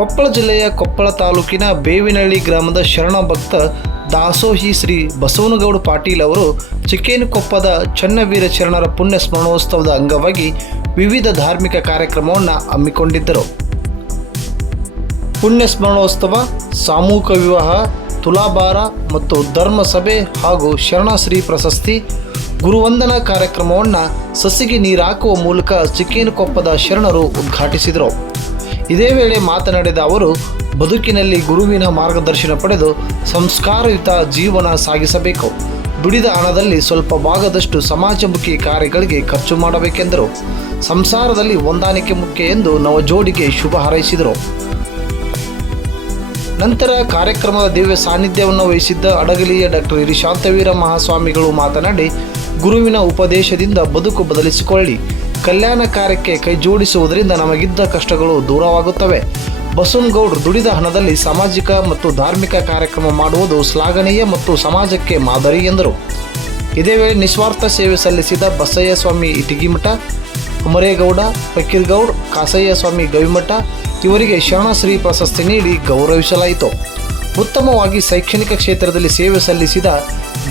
ಕೊಪ್ಪಳ ಜಿಲ್ಲೆಯ ಕೊಪ್ಪಳ ತಾಲೂಕಿನ ಬೇವಿನಹಳ್ಳಿ ಗ್ರಾಮದ ಶರಣ ಭಕ್ತ ದಾಸೋಹಿ ಶ್ರೀ ಬಸವನಗೌಡ ಪಾಟೀಲ್ ಅವರು ಚಿಕ್ಕೇನಕೊಪ್ಪದ ಚನ್ನವೀರ ಶರಣರ ಪುಣ್ಯ ಸ್ಮರಣೋತ್ಸವದ ಅಂಗವಾಗಿ ವಿವಿಧ ಧಾರ್ಮಿಕ ಕಾರ್ಯಕ್ರಮವನ್ನು ಹಮ್ಮಿಕೊಂಡಿದ್ದರು. ಪುಣ್ಯ ಸ್ಮರಣೋತ್ಸವ, ಸಾಮೂಹಿಕ ವಿವಾಹ, ತುಲಾಭಾರ ಮತ್ತು ಧರ್ಮಸಭೆ ಹಾಗೂ ಶರಣಶ್ರೀ ಪ್ರಶಸ್ತಿ, ಗುರುವಂದನಾ ಕಾರ್ಯಕ್ರಮವನ್ನು ಸಸಿಗೆ ನೀರು ಹಾಕುವ ಮೂಲಕ ಚಿಕ್ಕೇನಕೊಪ್ಪದ ಶರಣರು ಉದ್ಘಾಟಿಸಿದರು. ಇದೇ ವೇಳೆ ಮಾತನಾಡಿದ ಅವರು, ಬದುಕಿನಲ್ಲಿ ಗುರುವಿನ ಮಾರ್ಗದರ್ಶನ ಪಡೆದು ಸಂಸ್ಕಾರಯುತ ಜೀವನ ಸಾಗಿಸಬೇಕು. ದುಡಿದ ಹಣದಲ್ಲಿ ಸ್ವಲ್ಪ ಭಾಗದಷ್ಟು ಸಮಾಜಮುಖಿ ಕಾರ್ಯಗಳಿಗೆ ಖರ್ಚು ಮಾಡಬೇಕೆಂದರು. ಸಂಸಾರದಲ್ಲಿ ಹೊಂದಾಣಿಕೆ ಮುಖ್ಯ ಎಂದು ನವಜೋಡಿಗೆ ಶುಭ ಹಾರೈಸಿದರು. ನಂತರ ಕಾರ್ಯಕ್ರಮದ ದಿವ್ಯ ಸಾನ್ನಿಧ್ಯವನ್ನು ವಹಿಸಿದ್ದ ಅಡಗಲಿಯ ಡಾಕ್ಟರ್ ಹಿರಿಶಾಂತವೀರ ಮಹಾಸ್ವಾಮಿಗಳು ಮಾತನಾಡಿ, ಗುರುವಿನ ಉಪದೇಶದಿಂದ ಬದುಕು ಬದಲಿಸಿಕೊಳ್ಳಿ. ಕಲ್ಯಾಣ ಕಾರ್ಯಕ್ಕೆ ಕೈ ಜೋಡಿಸುವುದರಿಂದ ನಮಗಿದ್ದ ಕಷ್ಟಗಳು ದೂರವಾಗುತ್ತವೆ. ಬಸವನಗೌಡರು ದುಡಿದ ಹಣದಲ್ಲಿ ಸಾಮಾಜಿಕ ಮತ್ತು ಧಾರ್ಮಿಕ ಕಾರ್ಯಕ್ರಮ ಮಾಡುವುದು ಶ್ಲಾಘನೀಯ ಮತ್ತು ಸಮಾಜಕ್ಕೆ ಮಾದರಿ ಎಂದರು. ಇದೇ ವೇಳೆ ನಿಸ್ವಾರ್ಥ ಸೇವೆ ಸಲ್ಲಿಸಿದ ಬಸಯ್ಯ ಸ್ವಾಮಿ ಇಟಗಿಮಠ, ಕುಮರೇಗೌಡ, ಫಕೀರ್ಗೌಡ್, ಕಾಸಯ್ಯ ಸ್ವಾಮಿ ಗವಿಮಠ ಇವರಿಗೆ ಶರಣಶ್ರೀ ಪ್ರಶಸ್ತಿ ನೀಡಿ ಗೌರವಿಸಲಾಯಿತು. ಉತ್ತಮವಾಗಿ ಶೈಕ್ಷಣಿಕ ಕ್ಷೇತ್ರದಲ್ಲಿ ಸೇವೆ ಸಲ್ಲಿಸಿದ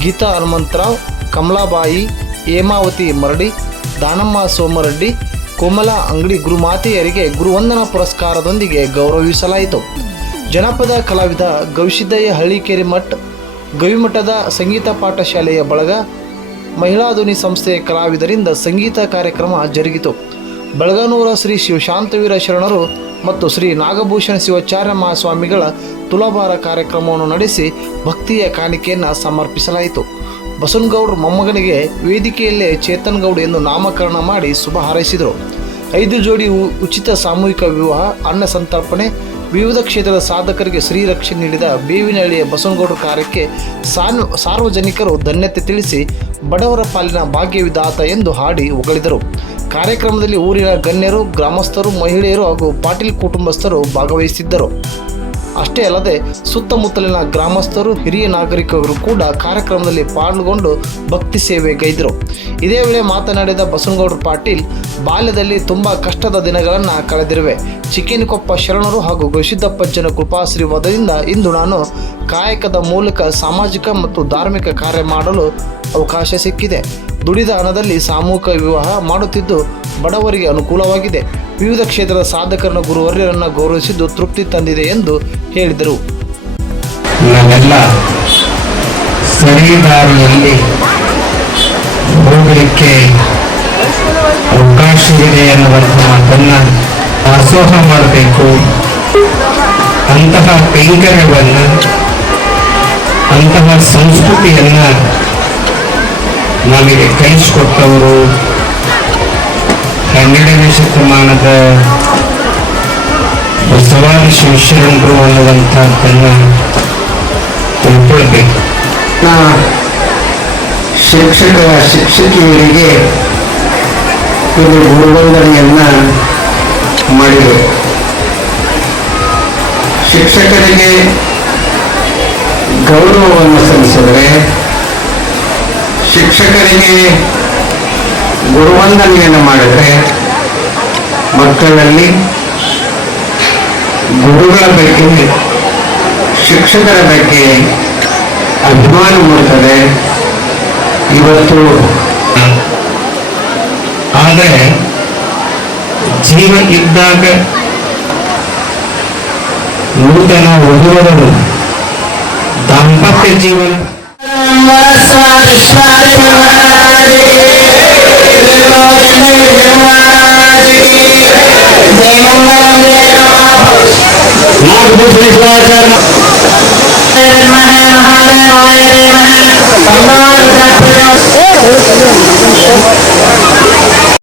ಗೀತಾ ಹನುಮಂತರಾವ್, ಕಮಲಾಬಾಯಿ, ಹೇಮಾವತಿ ಮರಡಿ, ದಾನಮ್ಮ ಸೋಮರೆಡ್ಡಿ, ಕೋಮಲಾ ಅಂಗಡಿ ಗುರುಮಾತೆಯರಿಗೆ ಗುರುವಂದನಾ ಪುರಸ್ಕಾರದೊಂದಿಗೆ ಗೌರವಿಸಲಾಯಿತು. ಜನಪದ ಕಲಾವಿದ ಗವಿಸಿದ್ದಯ್ಯ ಹಳ್ಳಿಕೆರೆ ಮಠ್, ಗವಿಮಠದ ಸಂಗೀತ ಪಾಠಶಾಲೆಯ ಬಳಗ, ಮಹಿಳಾ ಧ್ವನಿ ಸಂಸ್ಥೆಯ ಕಲಾವಿದರಿಂದ ಸಂಗೀತ ಕಾರ್ಯಕ್ರಮ ಜರುಗಿತು. ಬೆಳಗಾನೂರ ಶ್ರೀ ಶಿವಶಾಂತವೀರ ಶರಣರು ಮತ್ತು ಶ್ರೀ ನಾಗಭೂಷಣ ಶಿವಾಚಾರ್ಯ ಮಹಾಸ್ವಾಮಿಗಳ ತುಲಾಭಾರ ಕಾರ್ಯಕ್ರಮವನ್ನು ನಡೆಸಿ ಭಕ್ತಿಯ ಕಾಣಿಕೆಯನ್ನು ಸಮರ್ಪಿಸಲಾಯಿತು. ಬಸವನಗೌಡರ ಮೊಮ್ಮಗನಿಗೆ ವೇದಿಕೆಯಲ್ಲೇ ಚೇತನ್ ಗೌಡ್ ಎಂದು ನಾಮಕರಣ ಮಾಡಿ ಶುಭ ಹಾರೈಸಿದರು. 5 ಜೋಡಿ ಉಚಿತ ಸಾಮೂಹಿಕ ವಿವಾಹ, ಅನ್ನ ಸಂತರ್ಪಣೆ, ವಿವಿಧ ಕ್ಷೇತ್ರದ ಸಾಧಕರಿಗೆ ಶ್ರೀರಕ್ಷೆ ನೀಡಿದ ಬೇವಿನಹಳ್ಳಿಯ ಬಸವನಗೌಡರ ಕಾರ್ಯಕ್ಕೆ ಸಾರ್ವಜನಿಕರು ಧನ್ಯತೆ ತಿಳಿಸಿ ಬಡವರ ಪಾಲಿನ ಭಾಗ್ಯವಿದಾತ ಎಂದು ಹಾಡಿ ಹೊಗಳಿದರು. ಕಾರ್ಯಕ್ರಮದಲ್ಲಿ ಊರಿನ ಗಣ್ಯರು, ಗ್ರಾಮಸ್ಥರು, ಮಹಿಳೆಯರು ಹಾಗೂ ಪಾಟೀಲ್ ಕುಟುಂಬಸ್ಥರು ಭಾಗವಹಿಸಿದ್ದರು. ಅಷ್ಟೇ ಅಲ್ಲದೆ ಸುತ್ತಮುತ್ತಲಿನ ಗ್ರಾಮಸ್ಥರು, ಹಿರಿಯ ನಾಗರಿಕರು ಕೂಡ ಕಾರ್ಯಕ್ರಮದಲ್ಲಿ ಪಾಲ್ಗೊಂಡು ಭಕ್ತಿ ಸೇವೆ ಗೈದರು. ಇದೇ ವೇಳೆ ಮಾತನಾಡಿದ ಬಸವನಗೌಡ ಪಾಟೀಲ್, ಬಾಲ್ಯದಲ್ಲಿ ತುಂಬ ಕಷ್ಟದ ದಿನಗಳನ್ನು ಕಳೆದಿರುವೆ. ಚಿಕ್ಕೇನಕೊಪ್ಪ ಶರಣರು ಹಾಗೂ ಗವಿಸಿದ್ದಪ್ಪಜ್ಜನ ಕೃಪಾಶೀರ್ವಾದದಿಂದ ಇಂದು ನಾನು ಕಾಯಕದ ಮೂಲಕ ಸಾಮಾಜಿಕ ಮತ್ತು ಧಾರ್ಮಿಕ ಕಾರ್ಯ ಮಾಡಲು ಅವಕಾಶ ಸಿಕ್ಕಿದೆ. ದುಡಿದ ಹಣದಲ್ಲಿ ಸಾಮೂಹಿಕ ವಿವಾಹ ಮಾಡುತ್ತಿದ್ದು ಬಡವರಿಗೆ ಅನುಕೂಲವಾಗಿದೆ. ವಿವಿಧ ಕ್ಷೇತ್ರದ ಸಾಧಕರನ್ನು ಗುರುವರ್ಯರನ್ನು ಗೌರವಿಸಿದ್ದು ತೃಪ್ತಿ ತಂದಿದೆ ಎಂದು ಹೇಳಿದರು. ನಾವೆಲ್ಲ ಸರಿ ದಾರಿಯಲ್ಲಿ ಹೋಗಲಿಕ್ಕೆ ಅವಕಾಶವಿದೆ ಎನ್ನುವಂಥ ಮಾತನ್ನು ದಾಸೋಹ ಮಾಡಬೇಕು. ಅಂತಹ ಕೈಂಕರ್ಯವನ್ನು, ಅಂತಹ ಸಂಸ್ಕೃತಿಯನ್ನು ನಮಗೆ ಕಲಿಸಿಕೊಟ್ಟವರು 12ನೇ ಶತಮಾನದ ಬಸವಾದಿ ಶಿವಶರಣರು ಅನ್ನುವಂಥದ್ದನ್ನು ತಿಳ್ಕೊಳ್ಬೇಕು. ಶಿಕ್ಷಕಿಯರಿಗೆ ಇದು ಗುರುವಂದನೆಯನ್ನ ಮಾಡಿದೆ. ಶಿಕ್ಷಕರಿಗೆ ಗೌರವವನ್ನು ಸಲ್ಲಿಸಿದರೆ, ಶಿಕ್ಷಕರಿಗೆ ಗುರುವಂದನೆಯನ್ನು ಮಾಡಿದರೆ ಮಕ್ಕಳಲ್ಲಿ ಗುರುಗಳ ಬಗ್ಗೆ, ಶಿಕ್ಷಕರ ಬಗ್ಗೆ ಅಭಿಮಾನ ಮೂಡುತ್ತದೆ. ಇವತ್ತು ಆದರೆ ಜೀವ ಇದ್ದಾಗ ನೂತನ ವಧುವರರು ದಾಂಪತ್ಯ ಜೀವನ ನಾಗಭೂಷಣ